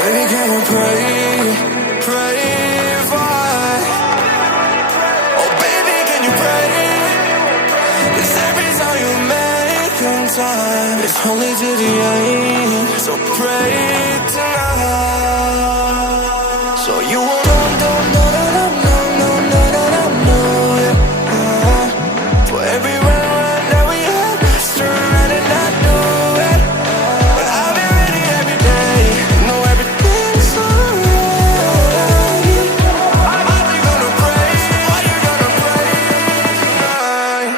Baby, can you pray for? Oh baby, can you pray? 'Cause every time you make time, it's only to the end. So pray tonight. So you won't yeah. For every run that we had, just turn around and not do it. But I'll be ready every day. Know everything's alright. Are you gonna pray? Are you gonna pray tonight?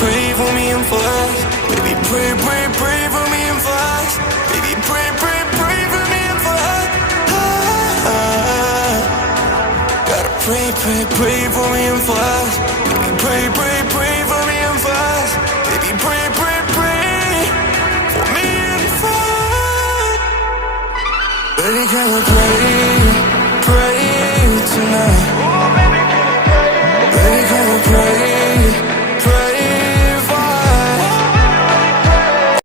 Pray for me and for us. Baby, pray for me and for us. Baby, pray for me and for us. Gotta pray for me and for us. Baby, pray for me and for us. Baby, pray for me and for us. Baby, can you pray tonight?